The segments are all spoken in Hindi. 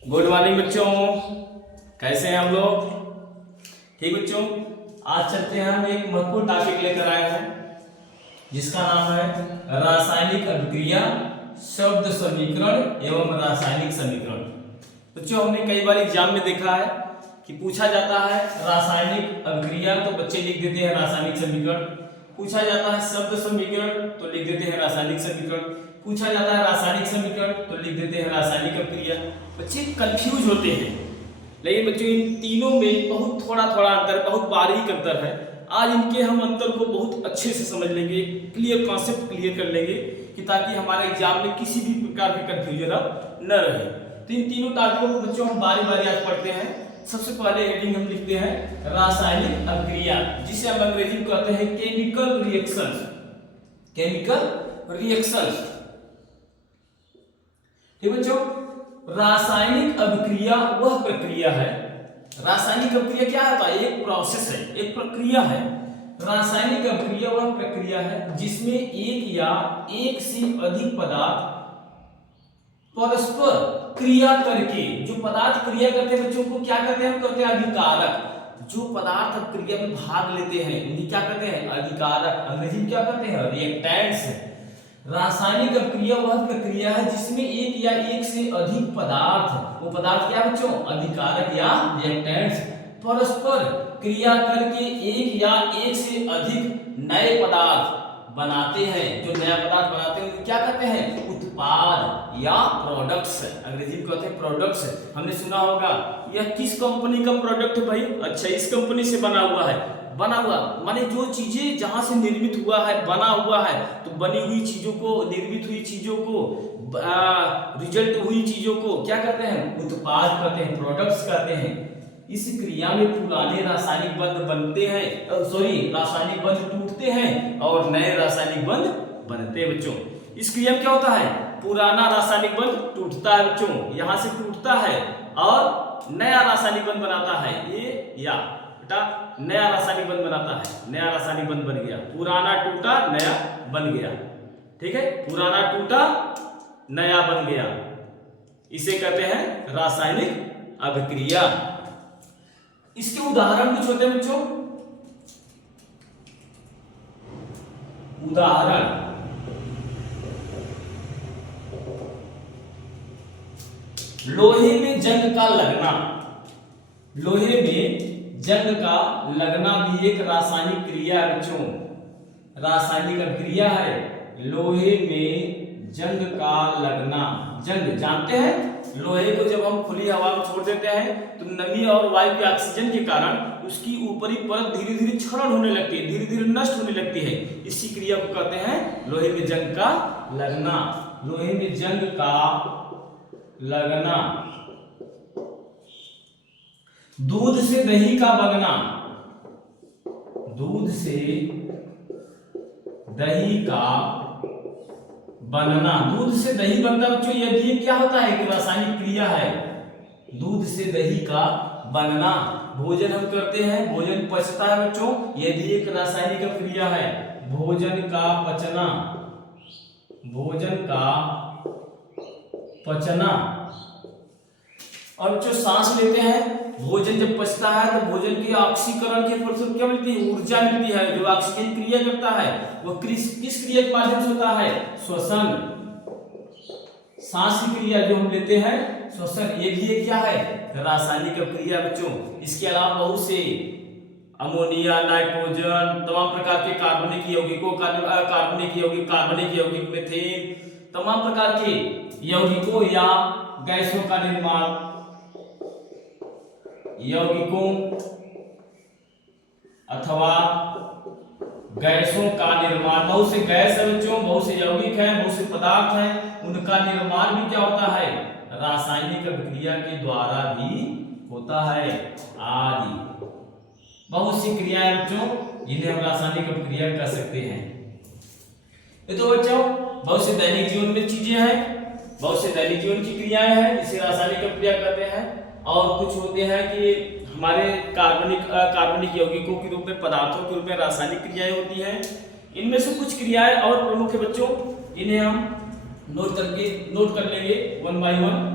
गुड मॉर्निंग बच्चों, कैसे हैं हम लोग? ठीक बच्चों, आज चलते हैं हम एक महत्वपूर्ण टॉपिक लेकर आए हैं जिसका नाम है रासायनिक अभिक्रिया, शब्द समीकरण एवं रासायनिक समीकरण। बच्चों, हमने कई बार एग्जाम में देखा है कि पूछा जाता है रासायनिक अभिक्रिया तो बच्चे लिख देते हैं रासायनिक समीकरण, पूछा जाता है शब्द समीकरण तो लिख देते हैं रासायनिक समीकरण, पूछा जाता है रासायनिक समीकरण तो लिख देते हैं रासायनिक अभिक्रिया। बच्चे कंफ्यूज होते हैं, लेकिन बच्चों इन तीनों में बहुत थोड़ा अंतर, बहुत बारीक अंतर है। आज इनके हम अंतर को बहुत अच्छे से समझ लेंगे, क्लियर कॉन्सेप्ट क्लियर कर लेंगे कि ताकि हमारे एग्जाम में किसी भी प्रकार की कंफ्यूजन अब न रहे। तो इन तीनों टॉपिकों को बच्चों हम बारी बारी आज पढ़ते हैं। सबसे पहले हेडिंग हम लिखते हैं रासायनिक अभिक्रिया, जिसे हम अंग्रेजी में कहते हैं केमिकल रिएक्शंस। केमिकल रिएक्शंस, ठीक बच्चों। रासायनिक अभिक्रिया वह प्रक्रिया है, रासायनिक अभिक्रिया क्या होता है? एक प्रोसेस है, एक प्रक्रिया है। रासायनिक अभिक्रिया वह प्रक्रिया है जिसमें एक या एक से अधिक पदार्थ परस्पर क्रिया करके, जो पदार्थ क्रिया करते हैं बच्चों को क्या कहते हैं? हम कहते हैं अभिकारक। जो पदार्थ क्रिया में भाग लेते हैं उन्हें क्या कहते हैं? अधिकारक। अंग्रेजी में क्या कहते हैं? रिएक्टेंट्स। रासायनिक अभिक्रिया वह प्रक्रिया है जिसमें एक या एक से अधिक पदार्थ, वो पदार्थ क्या बच्चों? अधिकारक या रिएक्टेंट्स, परस्पर क्रिया करके एक या एक से अधिक नए पदार्थ बनाते हैं। जो नया पदार्थ बनाते हैं क्या कहते हैं? उत्पाद या प्रोडक्ट्स। अंग्रेजी में कहते हैं प्रोडक्ट्स। हमने सुना होगा यह किस कंपनी का प्रोडक्ट है भाई? अच्छा, इस कंपनी से बना हुआ है। बना हुआ माने जो चीजें जहां से निर्मित हुआ है, बना हुआ है, तो बनी हुई चीजों को, निर्मित हुई चीजों को, रिजल्ट हुई चीजों को क्या कहते हैं? उत्पाद कहते हैं, प्रोडक्ट्स कहते हैं। इस क्रिया में पुराने रासायनिक बंध बनते हैं, रासायनिक बंध टूटते हैं और नए रासायनिक बंध बनते हैं बच्चों। इस क्रिया में क्या होता है? पुराना रासायनिक बंध टूटता है बच्चों, यहां से टूटता है और नया रासायनिक बंध बनाता है। ये या बेटा नया रासायनिक बंध बनाता है, नया रासायनिक बंध बन गया। पुराना टूटा, नया बन गया। ठीक है, पुराना टूटा, नया बन गया। इसे कहते हैं रासायनिक अभिक्रिया। इसके उदाहरण कुछ होते हैं बच्चों। उदाहरण लोहे में जंग का लगना। लोहे में जंग का लगना भी एक रासायनिक क्रिया है बच्चों, रासायनिक अभिक्रिया है। लोहे में जंग का लगना, जंग जानते हैं? लोहे को जब हम खुली हवा में छोड़ देते हैं तो नमी और वायु के ऑक्सीजन के कारण उसकी ऊपरी परत धीरे धीरे क्षरण होने लगती है, धीरे धीरे नष्ट होने लगती है। इसी क्रिया को कहते हैं लोहे में जंग का लगना। लोहे में जंग का लगना। दूध से दही का बनना। दूध से दही का बनना। दूध से दही बनता बच्चों, यदि क्या होता है? कि रासायनिक क्रिया है। दूध से दही का बनना। भोजन हम करते हैं, भोजन पचता है बच्चों, यदि एक रासायनिक क्रिया है। भोजन का पचना, भोजन का पचना। और बच्चों सांस लेते हैं, भोजन जब पचता है तो भोजन की ऑक्सीकरण के फलस्वरूप क्या मिलती है? ऊर्जा मिलती है। जो ऑक्सीजन क्रिया करता है वो किस क्रिया के माध्यम से होता है? श्वसन। सांस की क्रिया जो हम लेते हैं, श्वसन, ये भी क्या है? रासायनिक क्रिया बच्चों। इसके अलावा बहुत से अमोनिया, नाइट्रोजन, तमाम प्रकार के कार्बनिक यौगिकों, कार्बनिक यौगिक, कार्बनिक यौगिक, मीथेन, तमाम प्रकार के यौगिकों या गैसों का निर्माण, यौगिकों अथवा गैसों का निर्माण। बहुत से गैस है बच्चों, बहुत से यौगिक हैं, बहुत से पदार्थ हैं, उनका निर्माण भी क्या होता है? रासायनिक अभिक्रिया के द्वारा भी होता है। आदि बहुत सी क्रियाएं बच्चों जिन्हें हम रासायनिक अभिक्रिया कह सकते हैं। ये तो बच्चों बहुत से दैनिक जीवन में चीजें हैं, बहुत से दैनिक जीवन की क्रियाएं हैं जिसे रासायनिक अभिक्रिया कहते हैं। और कुछ होते हैं कि हमारे कार्बनिक यौगिकों के रूप में, पदार्थों के रूप में रासायनिक क्रियाएं होती हैं। इनमें से कुछ क्रियाएं और प्रमुख है बच्चों, इन्हें हम नोट कर लेंगे वन बाय वन।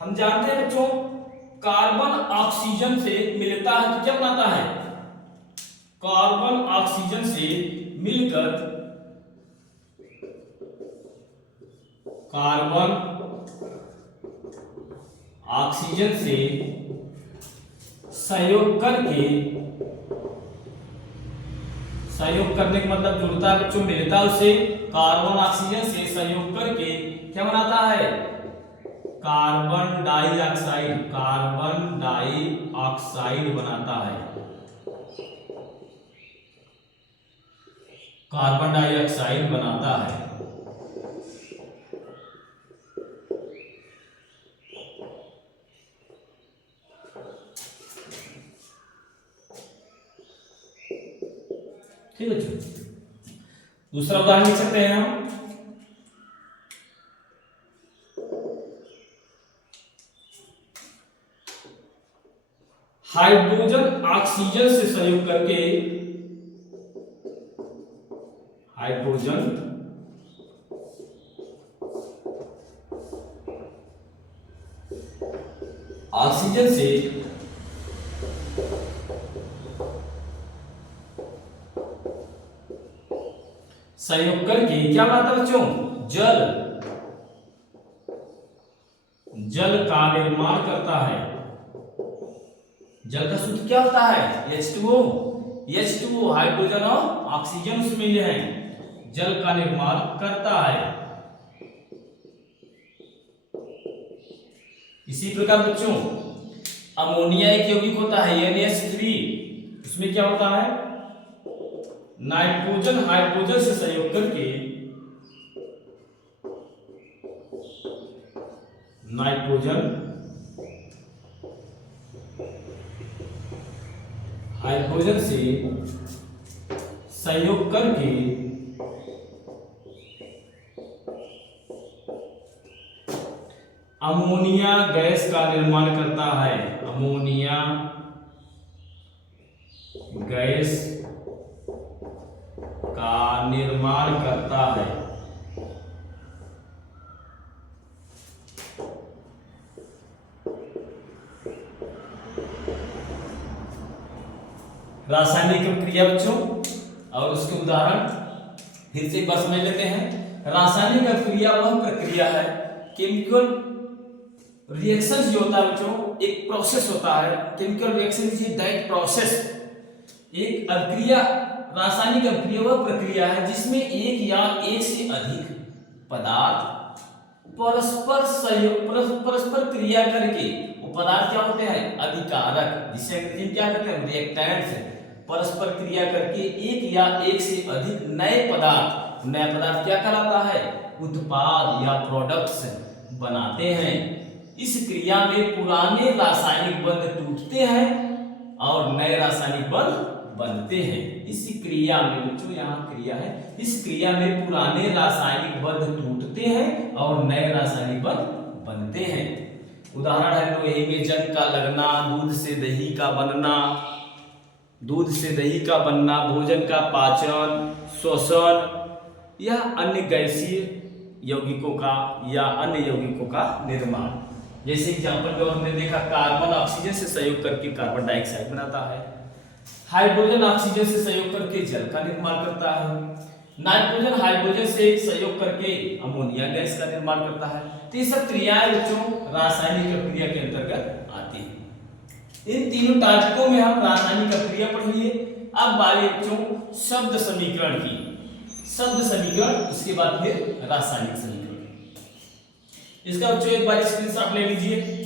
हम जानते हैं बच्चों कार्बन ऑक्सीजन से मिलता है तो क्या बनाता है, कार्बन ऑक्सीजन से मिलकर कार्बन ऑक्सीजन से सहयोग करने का मतलब जुड़ता है बच्चों, मिलता है उससे, कार्बन ऑक्सीजन से सहयोग करके क्या बनाता है, कार्बन डाइऑक्साइड बनाता है, कार्बन डाइऑक्साइड बनाता है। ठीक है, दूसरा उदाहरण लिख सकते हैं हम, हाइड्रोजन ऑक्सीजन से सहयोग करके, हाइड्रोजन ऑक्सीजन से सहयोग करके क्या बनाता है बच्चों, जल का निर्माण करता है। जल का सूत्र क्या होता है, H2O, हाइड्रोजन और ऑक्सीजन उसमें मिले हैं, जल का निर्माण करता है। इसी प्रकार बच्चों अमोनिया एक यौगिक होता है NH3, उसमें क्या होता है, नाइट्रोजन हाइड्रोजन से सहयोग करके नाइट्रोजन हाइड्रोजन से सहयोग करके अमोनिया गैस का निर्माण करता है, अमोनिया गैस का निर्माण करता है। रासायनिक अभिक्रिया बच्चों और उसके उदाहरण फिर से एक बार समझ लेते हैं। रासायनिक अभिक्रिया वह प्रक्रिया है, केमिकल रिएक्शन जो होता है बच्चों, एक प्रोसेस होता है, chemical reaction is that process, एक अभिक्रिया, रासायनिक अभिक्रिया वह प्रक्रिया है जिसमें एक या एक से अधिक पदार्थ परस्पर क्रिया करके, वो पदार्थ क्या होते हैं, अभिकारक, जिसे अंग्रेजी में क्या कहते हैं, रिएक्टेंट्स, परस्पर क्रिया करके एक या एक से अधिक नए पदार्थ, नया पदार्थ क्या कहलाता है, उत्पाद या प्रोडक्ट्स बनाते हैं। इस क्रिया में पुराने रासायनिक बंध टूटते हैं और नए रासायनिक बंध बनते हैं। इस क्रिया में बच्चों, यहाँ क्रिया है, इस क्रिया में पुराने रासायनिक बंध टूटते हैं और नए रासायनिक बंध बनते हैं। उदाहरण है लोहे में जंग का लगना, दूध से दही का बनना, दूध से दही का बनना, भोजन का पाचन, श्वसन या अन्य गैसीय यौगिकों का या अन्य यौगिकों का निर्माण। जैसे एग्जाम्पल में हमने देखा कार्बन ऑक्सीजन से सहयोग करके कार्बन डाइऑक्साइड बनाता है, हाइड्रोजन ऑक्सीजन से सहयोग करके जल का निर्माण करता है, नाइट्रोजन हाइड्रोजन से सहयोग करके अमोनिया गैस का निर्माण करता है। तो ये सब क्रियाएं बच्चों रासायनिक अभिक्रिया के अंतर्गत आती हैं। इन तीनों टार्टिकों में हम रासायनिक अभिक्रिया पढ़ लिए। अब बारी बच्चों शब्द समीकरण की, शब्द समीकरण, उसके बाद फिर रासायनिक समीकरण। इसका बच्चों एक बार स्क्रीनशॉट ले लीजिए।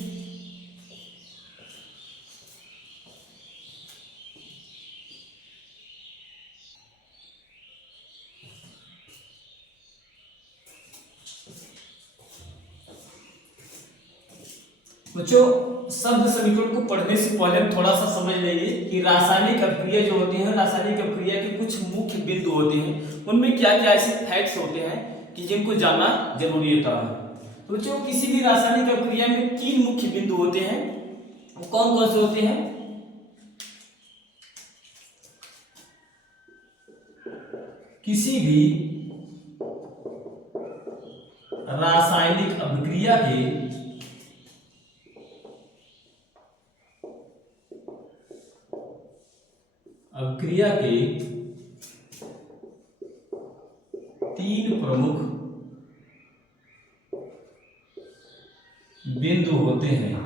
बच्चों शब्द समीकरण को पढ़ने से पहले हम थोड़ा सा समझ लेंगे कि रासायनिक अभिक्रिया जो होती है, रासायनिक अभिक्रिया के कुछ मुख्य बिंदु होते हैं, उनमें क्या क्या ऐसे फैक्ट्स होते हैं कि जिनको जानना जरूरी होता है। तो बच्चों किसी भी रासायनिक अभिक्रिया में 3 मुख्य बिंदु होते हैं, वो कौन कौन से होते हैं, किसी भी रासायनिक अभिक्रिया के तीन प्रमुख बिंदु होते हैं।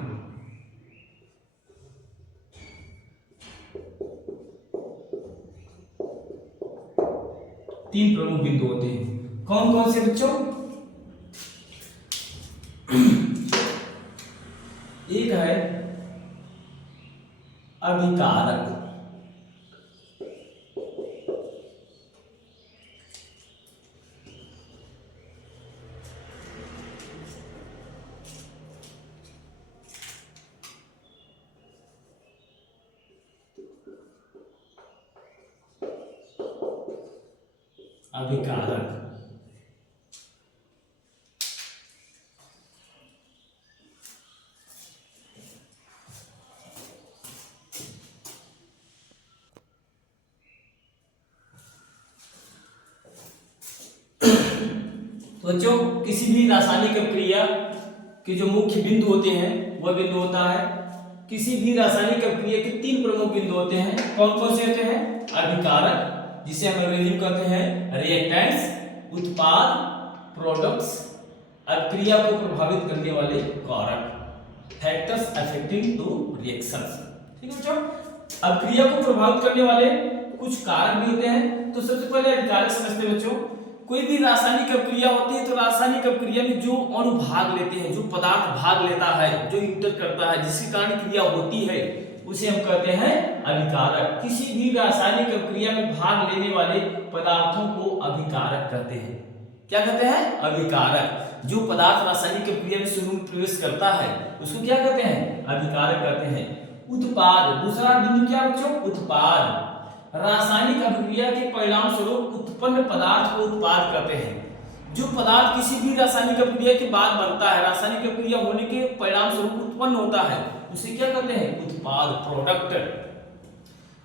तीन प्रमुख बिंदु होते हैं, कौन कौन से बच्चों? एक है अभिकारक, अभिकारक तो बच्चों किसी भी रासायनिक अभिक्रिया के जो मुख्य बिंदु होते हैं वह बिंदु होता है, किसी भी रासायनिक अभिक्रिया के तीन प्रमुख बिंदु होते हैं, कौन कौन से होते हैं? अभिकारक, जिसे हम अंग्रेजी में कहते हैं रिएक्टेंट्स, उत्पाद प्रोडक्ट्स, अभिक्रिया को प्रभावित करने वाले कारक, फैक्टर्स अफेक्टिंग टू रिएक्शंस। ठीक है बच्चों, अभिक्रिया को प्रभावित करने वाले कुछ कारक भी होते हैं। तो सबसे पहले अभिकारक समझते हैं बच्चों। कोई भी रासायनिक अभिक्रिया होती है तो रासायनिक अभिक्रिया में जो अणु भाग लेते हैं, जो पदार्थ भाग लेता है, जो इंटर करता है, जिसके कारण क्रिया होती है, उसे हम कहते हैं अभिकारक। किसी भी रासायनिक अभिक्रिया में भाग लेने वाले पदार्थों को अभिकारक कहते हैं। क्या कहते हैं? अभिकारक। जो पदार्थ रासायनिक अभिक्रिया में शुरू में प्रवेश करता है उसको क्या कहते हैं? अभिकारक कहते हैं। उत्पाद, दूसरा बिंदु क्या बच्चों? उत्पाद। रासायनिक अभिक्रिया के परिणाम स्वरूप उत्पन्न पदार्थ को उत्पाद कहते हैं। जो पदार्थ किसी भी रासायनिक अभिक्रिया के बाद बनता है, रासायनिक अभिक्रिया होने के परिणाम स्वरूप उत्पन्न होता है, उसे क्या कहते हैं? उत्पाद, प्रोडक्ट।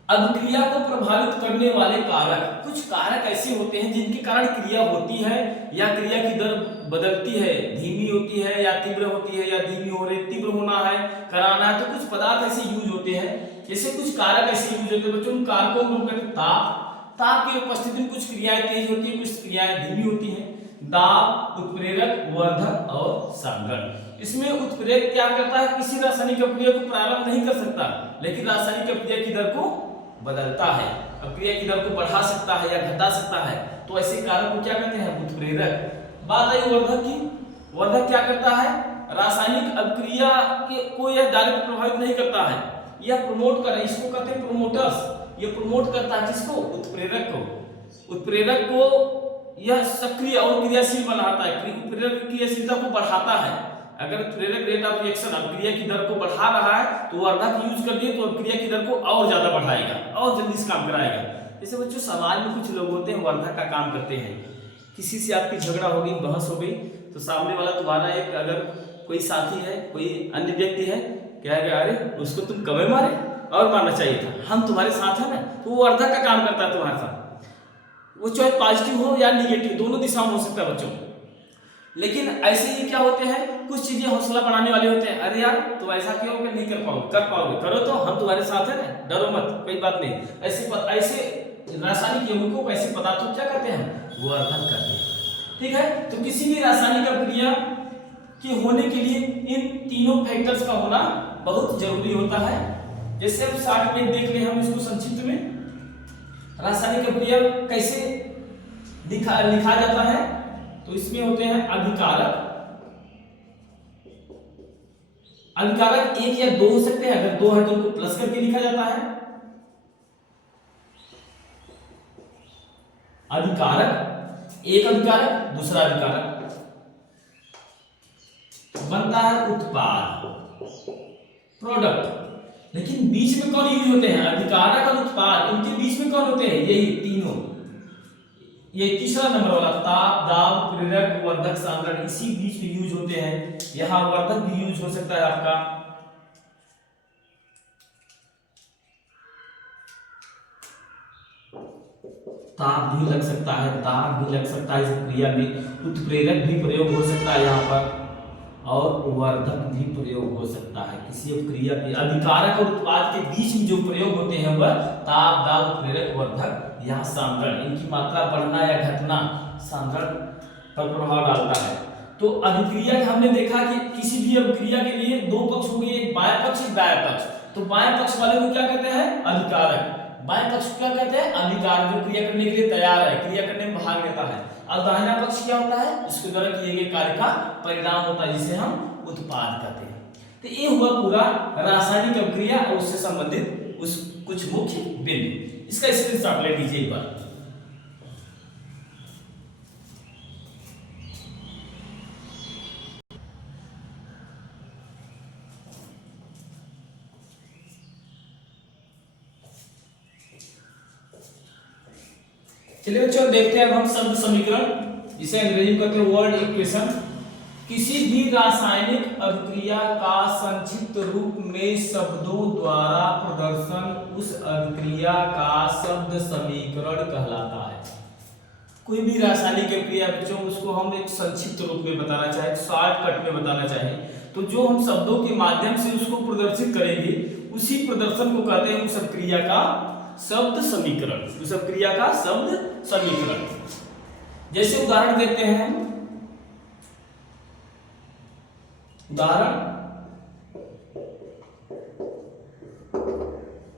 अभिक्रिया को प्रभावित करने वाले कारक, कुछ कारक ऐसे होते हैं जिनके कारण क्रिया होती है या क्रिया की दर बदलती है, धीमी होती है या तीव्र होती है, या धीमी हो रही, तीव्र होना है, कराना है। तो कुछ पदार्थ ऐसे यूज होते हैं, जैसे कुछ कारक ऐसे यूज होते हैं बच्चों। उन कारकों को हम कहते हैं ताप। ताप की उपस्थिति में कुछ क्रियाएं तेज होती है, कुछ क्रियाएं धीमी होती हैं। दाब, उत्प्रेरक, वर्धक और सांगण। इसमें उत्प्रेरक क्या करता है? किसी रासायनिक अभिक्रिया को प्रारंभ नहीं कर सकता, लेकिन रासायनिक अभिक्रिया की दर को बदलता है, अभिक्रिया की दर को बढ़ा सकता है या घटा सकता है। तो ऐसे कारक को क्या कहते हैं? उत्प्रेरक। बात आई वर्धक की। वर्धक क्या करता है? रासायनिक अभिक्रिया को यह डायरेक्ट प्रभावित नहीं करता है, यह प्रमोट कर, इसको कहते हैं प्रोमोटर्स। ये प्रमोट करता है किसको? उत्प्रेरक को। उत्प्रेरक को यह सक्रिय और क्रियाशील बनाता है, उत्प्रेरक की क्रियाशीलता को बढ़ाता है। अगर उत्प्रेरक रेट ऑफ रिएक्शन अभिक्रिया की दर को बढ़ा रहा है तो वर्धक यूज कर दिए तो अभिक्रिया की दर को और ज्यादा बढ़ाएगा और जल्दी से काम कराएगा। जैसे बच्चों समाज में कुछ लोग होते हैं वर्धक का काम करते हैं। किसी से आपकी झगड़ा हो गई, बहस हो गई, तो सामने वाला तुम्हारा एक अगर कोई साथी है, कोई अन्य व्यक्ति है, कहेगा अरे उसको तुम कमे मारे और मारना चाहिए था, हम तुम्हारे साथ है ना। तो वो वर्धक का काम करता है तुम्हारे साथ। वो चाहे पॉजिटिव हो या निगेटिव, दोनों दिशाओं में हो सकता है बच्चों। लेकिन ऐसे ही क्या होते हैं, कुछ चीजें हौसला बढ़ाने वाले होते हैं। अरे यार तुम ऐसा क्यों नहीं कर पाओगे, करो तो हम तुम्हारे साथ है ना, डरो मत, कोई बात नहीं। ऐसे रासायनिक यौगिकों को, ऐसे पदार्थों को क्या कहते हैं? वर्धक कहते हैं। ठीक है, तो किसी भी रासायनिक अभिक्रिया के होने के लिए इन तीनों फैक्टर्स का होना बहुत जरूरी होता है। जैसे हम शॉर्ट में देख रहे हैं, हम इसको संक्षिप्त में रासायनिक अभिक्रिया कैसे लिखा जाता है। तो इसमें होते हैं अभिकारक। अभिकारक एक या दो हो सकते हैं, अगर दो है तो उनको प्लस करके लिखा जाता है। अभिकारक, एक अभिकारक, दूसरा अभिकारक, बनता है उत्पाद, प्रोडक्ट। लेकिन बीच में कौन यूज होते हैं? अभिकारक और उत्पाद, इनके बीच में कौन होते हैं? यही तीनों। ये तीसरा नंबर वाला ताप, दाब, प्रेरक, वर्धक, सांगण, इसी बीच में यूज होते हैं। यहां वर्धक भी यूज हो सकता है आपका। ताप भी लग सकता है, दाब भी लग सकता है इस क्रिया में, उत्प्रेरक भी प्रयोग हो सकता है यहाँ पर, और वर्धक भी प्रयोग हो सकता है किसी क्रिया के। अभिकारक और उत्पाद के बीच में जो प्रयोग होते हैं वह ताप, दाब, उत्प्रेरक, वर्धक या सांद्रण, इनकी मात्रा बढ़ना या घटना सांद्रण पर प्रभाव डालता है। तो अभिक्रिया हमने देखा कि किसी भी अभिक्रिया के लिए दो पक्ष होंगे, एक बाएं पक्ष एक दाएं पक्ष। तो बाएं पक्ष वाले को क्या कहते हैं? अभिकारक। बाएं पक्ष को क्या कहते हैं? अभिकारक, जो क्रिया करने के लिए तैयार है, क्रिया करने में भाग लेता है। और दाहिना पक्ष क्या होता है? इसके द्वारा किए गए कार्य का परिणाम होता है, जिसे हम उत्पाद कहते हैं। तो ये हुआ पूरा रासायनिक अभिक्रिया और उससे संबंधित उस कुछ मुख्य बिंदु। इसका स्क्रीनशॉट ले लीजिए एक बार। चलिए बच्चों देखते हैं अब हम शब्द समीकरण, जिसे अंग्रेजी में कहते हैं वर्ड इक्वेशन। किसी भी रासायनिक अभिक्रिया का संक्षिप्त रूप में शब्दों द्वारा प्रदर्शन उस अभिक्रिया का शब्द समीकरण कहलाता है। कोई भी रासायनिक अभिक्रिया बच्चों, उसको हम एक संक्षिप्त रूप में बताना चाहे, शॉर्टकट में बताना चाहे, तो जो हम शब्दों के माध्यम से उसको प्रदर्शित करेंगे, उसी प्रदर्शन को कहते हैं उस अभिक्रिया का शब्द समीकरण, उस अभिक्रिया का शब्द समीकरण। जैसे उदाहरण देखते हैं, उदाहरण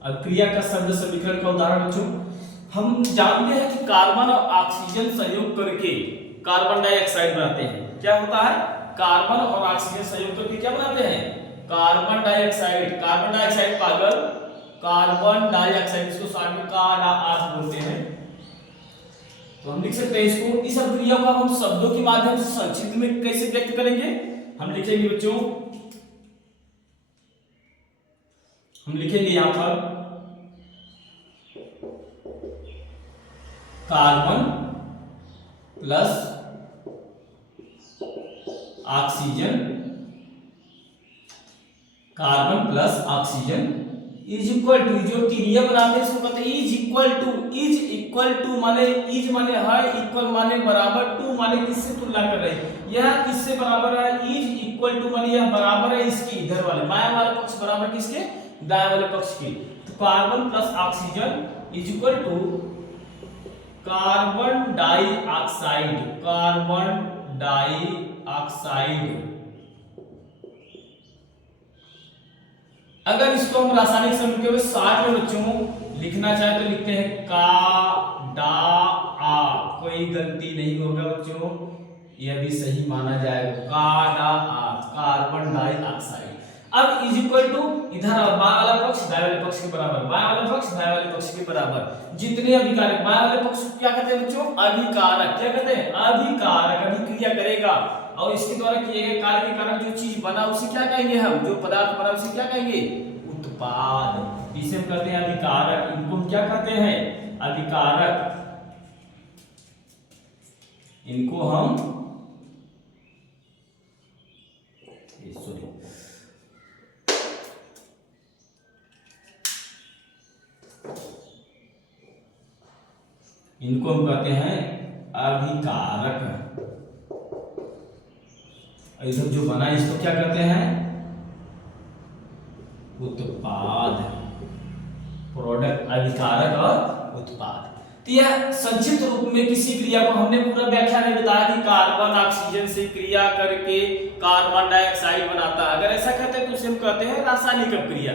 अभिक्रिया का शब्द समीकरण का उदाहरण बच्चों, हम जानते हैं कि कार्बन और ऑक्सीजन संयोग करके कार्बन डाइऑक्साइड बनाते हैं। क्या होता है? कार्बन और ऑक्सीजन संयोग करके क्या बनाते हैं? Carbon dioxide. कार्बन डाइऑक्साइड पागल, कार्बन डाइऑक्साइड, इसको शॉर्ट में का बोलते हैं। तो हम लिख सकते हैं इसको, इस अभिक्रिया को हम शब्दों के माध्यम से संक्षिप्त में कैसे व्यक्त करेंगे? हम लिखेंगे बच्चों, हम लिखेंगे यहां पर carbon plus oxygen, carbon plus oxygen is equal to, जो क्रिया बनाते हैं इसको कहते हैं is equal to. Is equal to माने, इज माने है, इक्वल माने बराबर, टू माने किससे तुलना कर रहे हैं, यह किससे बराबर है? इज इक्वल टू माने यह बराबर है इसके इधर वाले बाएं वाले पक्ष बराबर किसके? दाएं वाले पक्ष के। तो carbon plus oxygen is equal to carbon dioxide, carbon dioxide. अगर इसको हम रासायनिक समीकरण में 60 में बच्चों लिखना चाहे तो लिखते हैं का डा आ, कोई गलती नहीं होगा बच्चों, यह भी सही माना जाएगा। का डा आ, कार्बन डाइऑक्साइड। अब इज इक्वल टू, इधर बाएं वाला पक्ष दाएं वाले पक्ष के बराबर, बाएं वाला पक्ष दाएं वाले पक्ष के बराबर। जितने अभिकारक, बाएं वाले पक्ष को क्या कहते हैं बच्चों? अभिकारक। क्या कहते हैं? अभिकारक। अभिक्रिया करेगा और इसके द्वारा किए गए कार्य के कारण जो चीज बना उसे क्या कहेंगे हम? जो पदार्थ बना उसे क्या कहेंगे? उत्पाद। इसे हम कहते हैं अभिकारक। इनको हम क्या कहते हैं? अभिकारक। इनको हम इनको हम कहते हैं अभिकारक। इधर जो बना इसको क्या कहते हैं? उत्पाद। प्रोडक्ट, अभिकारक और उत्पाद। तो यह संक्षिप्त रूप में किसी क्रिया को हमने पूरा व्याख्या में बताया कि कार्बन ऑक्सीजन से क्रिया करके कार्बन डाइऑक्साइड बनाता है। अगर ऐसा कहते हैं तो उसे हम कहते हैं रासायनिक अभिक्रिया।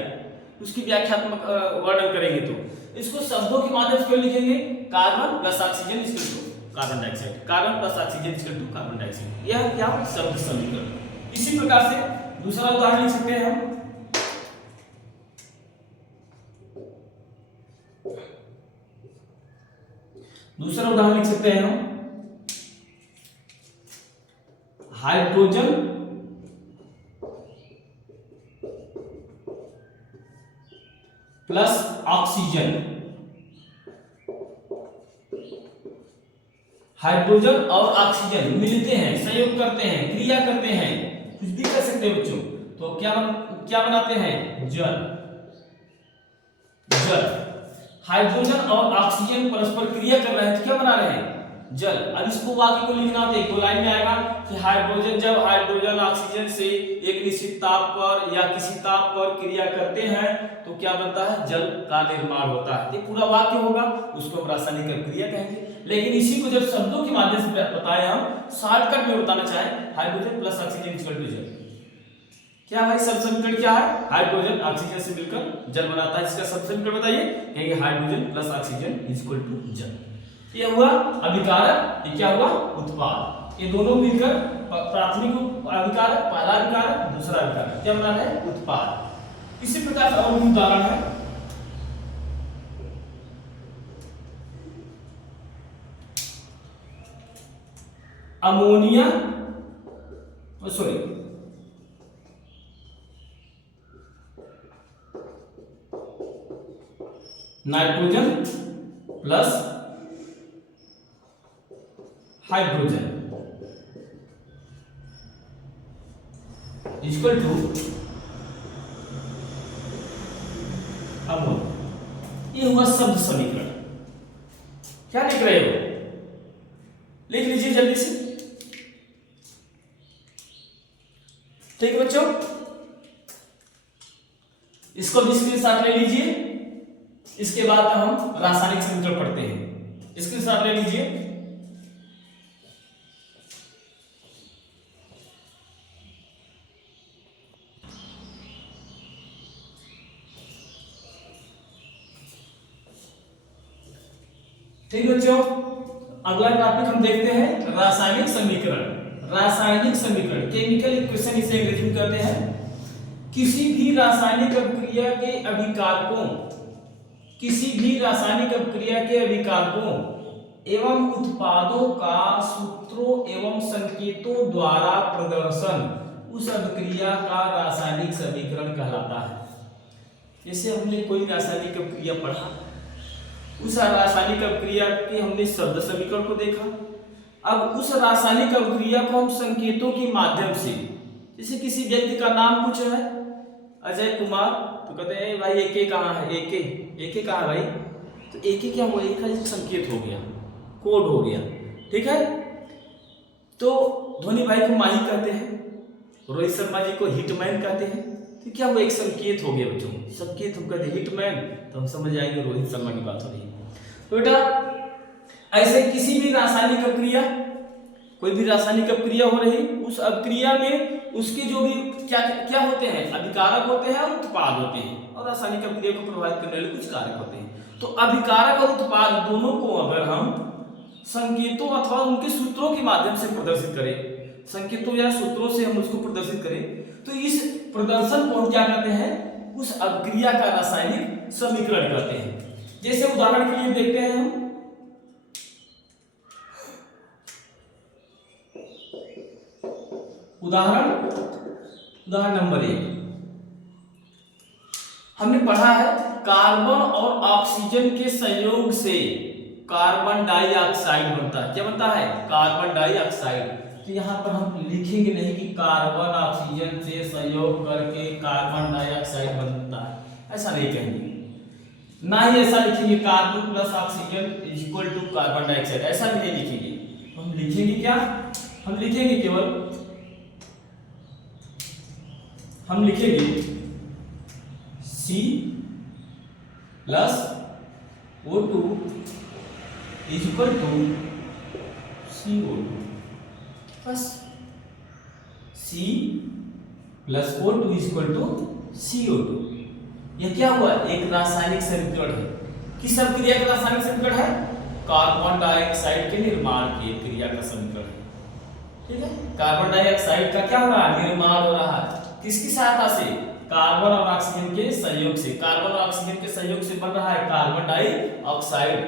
उसकी व्याख्यात्मक वर्णन करेंगे तो इसको शब्दों के माध्यम से क्यों लिखेंगे? Carbon plus oxygen equal to carbon dioxide, carbon plus oxygen equal to carbon dioxide. यह क्या? शब्द समीकरण। इसी प्रकार से दूसरा उदाहरण लिख सकते हैं हम। दूसरा उदाहरण लिख सकते हैं हम, हाइड्रोजन प्लस ऑक्सीजन। हाइड्रोजन और ऑक्सीजन मिलते हैं, संयोग करते हैं, क्रिया करते हैं, कुछ भी कर सकते हैं बच्चों। तो क्या बनाते हैं? जल। जल। हाइड्रोजन और ऑक्सीजन परस्पर क्रिया कर रहे हैं तो क्या बना रहे हैं? जल। अब इसको वाक्य को लिखना हो तो एक दो लाइन में आएगा कि हाइड्रोजन, जब हाइड्रोजन ऑक्सीजन से एक निश्चित ताप पर या किसी ताप पर क्रिया करते हैं तो क्या बनता है, जल का निर्माण होता है। ये पूरा वाक्य होगा, उसको हम रासायनिक अभिक्रिया कहेंगे। लेकिन इसी को जब शब्दों के माध्यम से बताए, हम शॉर्टकट में बताना चाहें, hydrogen plus oxygen equal to जल। क्या भाई सब समीकरण क्या है, हाइड्रोजन ऑक्सीजन से मिलकर जल बनाता है। इसका सब समीकरण बताइए, कहेंगे hydrogen plus oxygen equal to जल। ये हुआ अभिकारक, ये क्या हुआ उत्पाद। ये दोनों मिलकर प्राथमिक अभिकारक, पहला अभिकारक, दूसरा अभिकारक, क्या बना है, उत्पाद। इसी प्रकार और भी उदाहरण है। Ammonia, sorry nitrogen plus hydrogen equal to ammonia. ये हुआ शब्द समीकरण। क्या लिख रहे हो, लिख लीजिए जल्दी से। ठीक है बच्चों, इसको भी स्क्रीनशॉट ले लीजिए। इसके बाद हम रासायनिक समीकरण पढ़ते हैं। स्क्रीनशॉट ले लीजिए। ठीक है बच्चों, अगला टॉपिक हम देखते हैं रासायनिक समीकरण। रासायनिक समीकरण, केमिकल इक्वेशन इसे अंग्रेजी में कहते हैं। किसी भी रासायनिक अभिक्रिया के अभिकारकों, किसी भी रासायनिक अभिक्रिया के अभिकारकों एवं उत्पादों का सूत्रों एवं संकेतों द्वारा प्रदर्शन उस अभिक्रिया का रासायनिक समीकरण कहलाता है। जैसे हमने कोई रासायनिक अभिक्रिया पढ़ा, उस रासायनिक अभिक्रिया के हमने शब्द समीकरण को देखा। अब उस रासायनिक अभिक्रिया को हम संकेतों के माध्यम से, जैसे किसी व्यक्ति का नाम कुछ है अजय कुमार, तो कहते हैं भाई एके कहाँ है, एके कहाँ है भाई, तो एके क्या हुआ, एक का संकेत हो गया, कोड हो गया। ठीक है, तो धोनी भाई को माही कहते हैं, रोहित शर्मा जी को हिटमैन कहते हैं। तो क्या हुआ, एक संकेत हो गया बच्चों, संकेत हम कहते हैं हिटमैन, तो हम समझ जाएंगे रोहित शर्मा की बात हो रही है। तो बेटा ऐसे किसी भी रासायनिक अभिक्रिया, कोई भी रासायनिक अभिक्रिया हो रही, उस अभिक्रिया में उसके जो भी क्या क्या होते हैं, अभिकारक होते हैं और उत्पाद होते हैं, और रासायनिक अभिक्रिया को प्रभावित करने वाले कुछ कारक होते हैं। तो अभिकारक और उत्पाद दोनों को अगर हम संकेतों अथवा उनके सूत्रों के माध्यम से प्रदर्शित करें, संकेतों या सूत्रों से हम उसको प्रदर्शित करें, तो इस प्रदर्शन को हम क्या कहते हैं, उस अभिक्रिया का रासायनिक समीकरण कहते हैं। जैसे उदाहरण के लिए देखते हैं हम, उदाहरण नंबर 1 हमने पढ़ा है, कार्बन और ऑक्सीजन के संयोग से कार्बन डाइऑक्साइड बनता है। क्या बनता है, कार्बन डाइऑक्साइड। तो यहाँ पर हम लिखेंगे नहीं कि कार्बन ऑक्सीजन से संयोग करके कार्बन डाइऑक्साइड बनता है, ऐसा नहीं कहेंगे। ना ही ऐसा लिखेंगे carbon plus oxygen equal to carbon dioxide, ऐसा भी नहीं लिखेंगे। हम लिखेंगे क्या, हम लिखेंगे केवल, हम लिखेंगे C plus O2 is equal to CO2, बस। C plus O2 is equal to CO2। यह क्या हुआ, एक रासायनिक समीकरण है। किस अभिक्रिया का रासायनिक समीकरण है, कार्बन डाइऑक्साइड के निर्माण की क्रिया का समीकरण है। ठीक है, कार्बन डाइऑक्साइड का क्या हो रहा है, निर्माण हो रहा है। किसकी सहायता से, कार्बन और ऑक्सीजन के संयोग से। कार्बन और ऑक्सीजन के संयोग से बन रहा है कार्बन डाइऑक्साइड।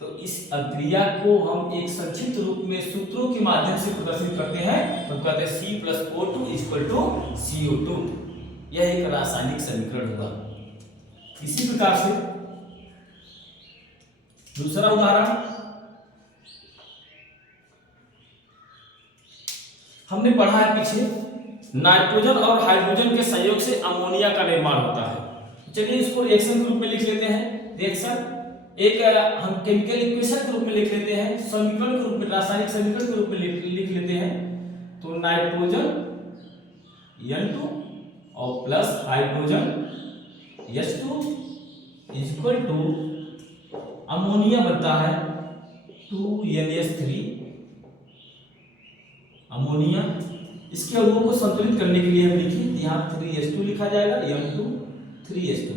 तो इस अभिक्रिया को हम एक संक्षिप्त रूप में सूत्रों के माध्यम से प्रदर्शित करते हैं, तो कहते हैं C plus O2 equal to CO2। यह एक रासायनिक समीकरण हुआ। इसी प्रकार से दूसरा उदाहरण हमने पढ़ा है पीछे, नाइट्रोजन और हाइड्रोजन के संयोग से अमोनिया का निर्माण होता है। चलिए इसको रिएक्शन के रूप में लिख लेते हैं। रिएक्शन एक हम केमिकल इक्वेशन के रूप में लिख लेते हैं, समीकरण के रूप में, रासायनिक समीकरण के रूप में लिख लेते हैं। तो नाइट्रोजन N2 और plus hydrogen H2 equal to ammonia बनता है 2NH3 अमोनिया। इसके अणुओं को संतुलित करने के लिए हम लिखिए, यहाँ 3H2 लिखा जाएगा, M2 3H2।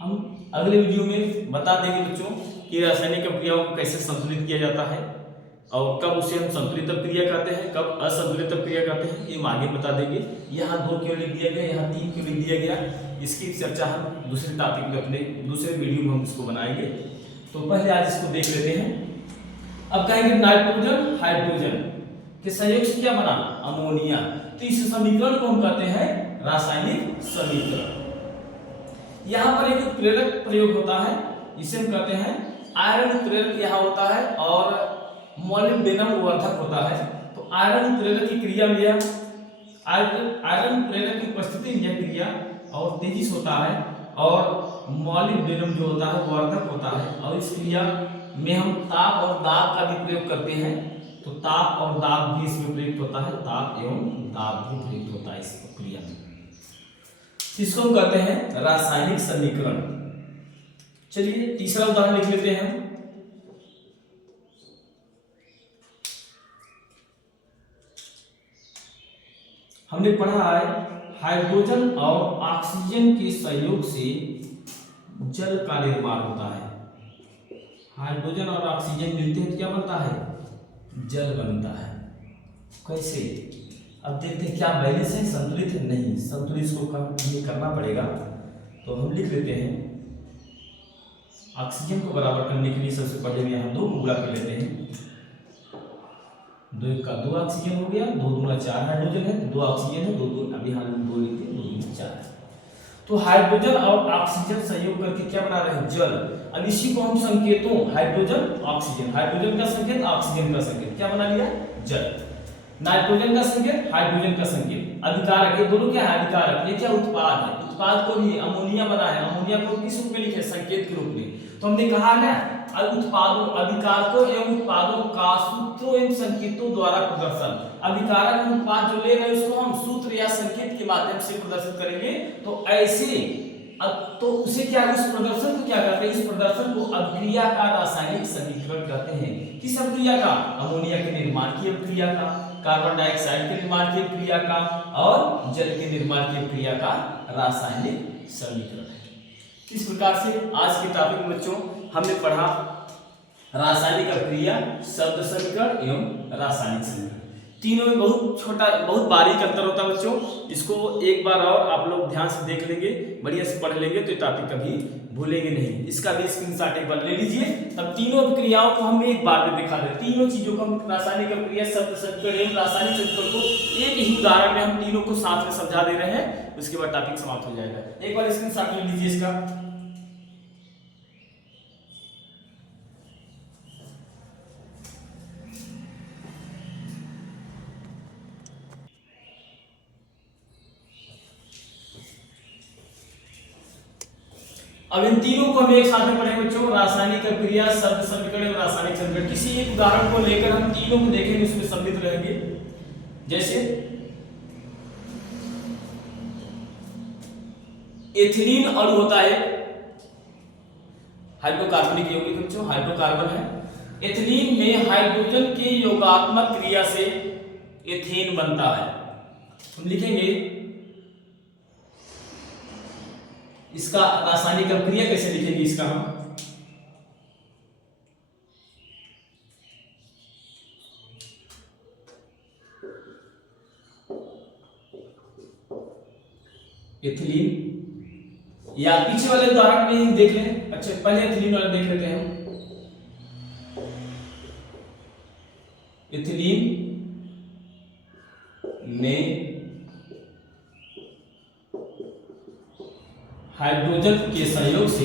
हम अगले वीडियो में बता देंगे बच्चों कि रासायनिक अभिक्रियाओं को कैसे संतुलित किया जाता है और कब उसे हम संतुलित अभिक्रिया कहते हैं, कब असंतुलित अभिक्रिया कहते हैं, ये हम आगे बता देंगे। यहाँ 2 क्यों लिख दिया गया, यहाँ 3 क्यों लिख दिया गया, इसकी चर्चा हम दूसरे टॉपिक में, अपने दूसरे वीडियो में हम इसको बनाएंगे। तो पहले आज इसको देख लेते हैं। अब कहेंगे नाइट्रोजन हाइड्रोजन के संयोग से क्या बना, अमोनिया। तो इस समीकरण को हम कहते हैं रासायनिक समीकरण। यहाँ पर एक उत्प्रेरक प्रयोग होता है, इसे हम कहते हैं आयरन उत्प्रेरक यहाँ होता है और मोलिब्डेनम वर्धक होता है। तो आयरन उत्प्रेरक की क्रिया में आयरन उत्प्रेरक की उपस्थिति में यह क्रिया और तेजी से होता है और मोलिब्डेनम जो होता है वर्धक होता है। और इस क्रिया में हम ताप और दाब का भी प्रयोग करते हैं। तो ताप और दाब भी इसमें प्रयुक्त होता है, ताप एवं दाब भी प्रयुक्त होता है इस क्रिया में। इसको हम कहते हैं रासायनिक समीकरण। चलिए तीसरा उदाहरण लिख लेते हैं। हमने पढ़ा है हाइड्रोजन और ऑक्सीजन के सहयोग से जल का निर्माण होता है। हाइड्रोजन और ऑक्सीजन मिलते हैं तो क्या बनता है, जल बनता है। कैसे, अब देखते हैं क्या बैलेंस है, संतुलित है, नहीं संतुलित इसको हमें करना पड़ेगा। तो हम लिख लेते हैं ऑक्सीजन को बराबर करने के लिए सबसे पहले यहाँ 2 गुणा कर लेते हैं। 2 का 2 ऑक्सीजन हो गया, 2 दूना 4 हाइड्रोजन है, 2 ऑक्सीजन है, 2 अभी हम 2 लिखते हैं, 2 दूना 4। तो हाइड्रोजन और ऑक्सीजन संयोग करके क्या बना रहे हैं, जल। अब इसी को हम संकेतों हाइड्रोजन ऑक्सीजन, हाइड्रोजन का संकेत ऑक्सीजन का संकेत क्या बना लिया, जल। नाइट्रोजन का संकेत हाइड्रोजन का संकेत, अभिकारक, ये दोनों क्या है, अभिकारक। ये क्या उत्पाद है, उत्पाद को भी अमोनिया बना है। अमोनिया को किस रूप में लिखे, संकेत के रूप में। तो हमने कहा ना उत्पादों, अभिकारकों एवं उत्पादों का सूत्रों एवं संकेतों द्वारा प्रदर्शन। अभिकारक उत्पाद जो ले रहे हैं उसको हम सूत्र या संकेत के माध्यम से प्रदर्शित करेंगे। तो ऐसे तो उसे क्या, उस प्रदर्शन को क्या कहते हैं, इस प्रदर्शन को अभिक्रिया का रासायनिक समीकरण कहते हैं। किस अभिक्रिया का, अमोनिया के निर्माण की अभिक्रिया का, कार्बन डाइऑक्साइड के निर्माण की अभिक्रिया का और जल के निर्माण की अभिक्रिया का रासायनिक समीकरण है। इस प्रकार से आज के टॉपिक में बच्चों हमने पढ़ा रासायनिक अभिक्रिया, शब्द समीकरण एवं रासायनिक समीकरण। तीनों में बहुत छोटा, बहुत बारीक अंतर होता है बच्चों। इसको एक बार और आप लोग ध्यान से देख लेंगे, बढ़िया से पढ़ लेंगे तो टॉपिक कभी भूलेंगे नहीं। इसका भी स्क्रीनशॉट एक बार ले लीजिए। तब तीनों अभिक्रियाओं को हम एक बार में दिखा दें। तीनों चीजों को हम रासायनिक अभिक्रिया, शब्द समीकरण एवं रासायनिक समीकरण को एक ही उदाहरण में हम तीनों को साथ में समझा दे रहे हैं। उसके बाद टॉपिक समाप्त हो जाएगा। एक बार स्क्रीनशॉट ले लीजिए इसका। अब इन तीनों को हम एक साथ में पढ़ेंगे बच्चों, रासायनिक अभिक्रिया, शब्द समीकरण और रासायनिक समीकरण। किसी एक उदाहरण को लेकर हम तीनों को देखेंगे, उसमें सम्मिलित रहेंगे। जैसे एथिलीन अणु होता है, हाइड्रोकार्बनिक यौगिक बच्चों, हाइड्रोकार्बन है। एथिलीन में हाइड्रोजन के योगात्मक क्रिया से एथेन बनता है। हम लिखेंगे इसका रासायनिक अभिक्रिया कैसे लिखेंगे इसका हम, एथिलीन, या पीछे वाले उदाहरण में देख लें। अच्छा पहले एथिलीन वाला देख लेते हैं हम। एथिलीन में हाइड्रोजन के सहयोग से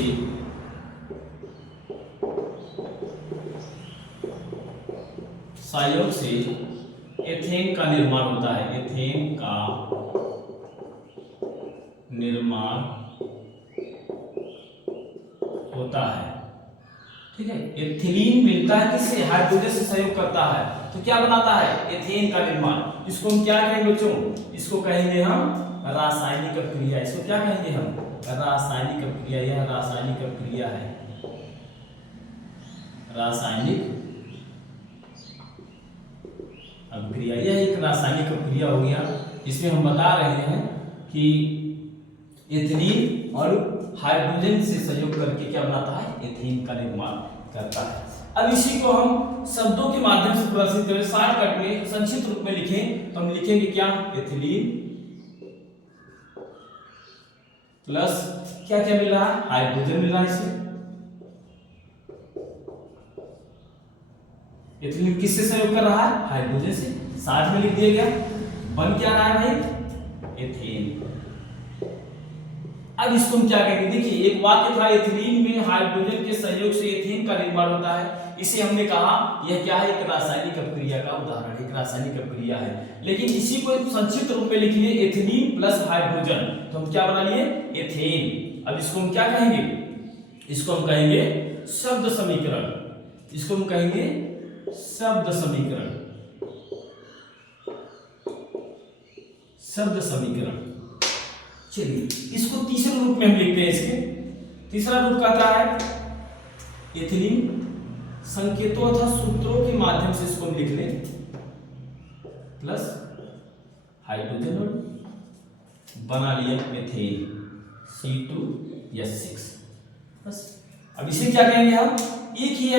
एथेन का निर्माण होता है। एथेन का निर्माण होता है। ठीक है, एथिलीन मिलता है किससे? हाइड्रोजन से सहयोग करता है तो क्या बनाता है? एथेन का निर्माण। इसको हम क्या कहेंगे बच्चों? इसको कहेंगे हम रासायनिक अभिक्रिया। इसको क्या कहेंगे हम? रासायनिक अभिक्रिया। यह रासायनिक अभिक्रिया है, रासायनिक अभिक्रिया। यह एक रासायनिक अभिक्रिया हो गया। इसमें हम बता रहे हैं कि एथिलीन और हाइड्रोजन से सहयोग करके क्या बनाता है? एथेन का निर्माण करता है। अब इसी को हम शब्दों के माध्यम से प्रदर्शित करें, शॉर्टकट में संक्षिप्त रूप में लिखें तो हम लिखेंगे क्या? एथिलीन प्लस क्या क्या मिल रहा है? हाइड्रोजन मिल रहा है। इसे एथिलीन किससे सहयोग कर रहा है? हाइड्रोजन से। साथ में लिख दिया गया। बन क्या रहा है भाई? एथेन। अब इसको हम क्या कहेंगे? देखिए एक वाक्य था, एथिलीन में हाइड्रोजन के सहयोग से एथेन का निर्माण होता है। इसे हमने कहा यह क्या है? एक रासायनिक अभिक्रिया का उदाहरण, एक रासायनिक अभिक्रिया है। लेकिन इसी को संक्षिप्त रूप में लिख लिए एथिलीन प्लस हाइड्रोजन, तो हम क्या बना लिए? एथेन। अब इसको हम क्या कहेंगे? इसको हम कहेंगे शब्द समीकरण। इसको हम कहेंगे शब्द समीकरण। शब्द समीकरण। चलिए इसको तीसरे रूप में हम लिखते हैं। इसके तीसरा रूप कहता है एथिलीन संकेतों अथवा सूत्रों के माध्यम से इसको हम लिख लें प्लस हाइड्रोजन और बना लिया एथेन C2H6। बस अब इसे क्या कहेंगे हम? एक ही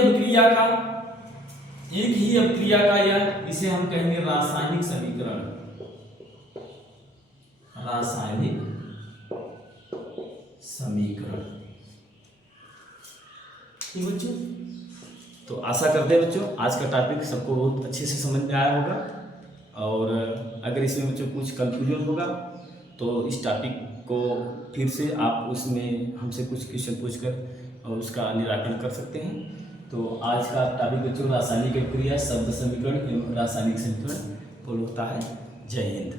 अभिक्रिया का यह, इसे हम कहेंगे रासायनिक समीकरण। रासायनिक समीकरण। ठीक बच्चों, तो आशा करते हैं बच्चों आज का टॉपिक सबको बहुत अच्छे से समझ में आया होगा। और अगर इसमें बच्चों कुछ कंफ्यूजन होगा तो इस टॉपिक को फिर से आप उसमें हमसे कुछ क्वेश्चन पूछकर और उसका निराकरण कर सकते हैं। तो आज का टॉपिक बच्चों रासायनिक अभिक्रिया, शब्द समीकरण एवं रासायनिक समीकरण पूर्ण होता है। जय हिंद।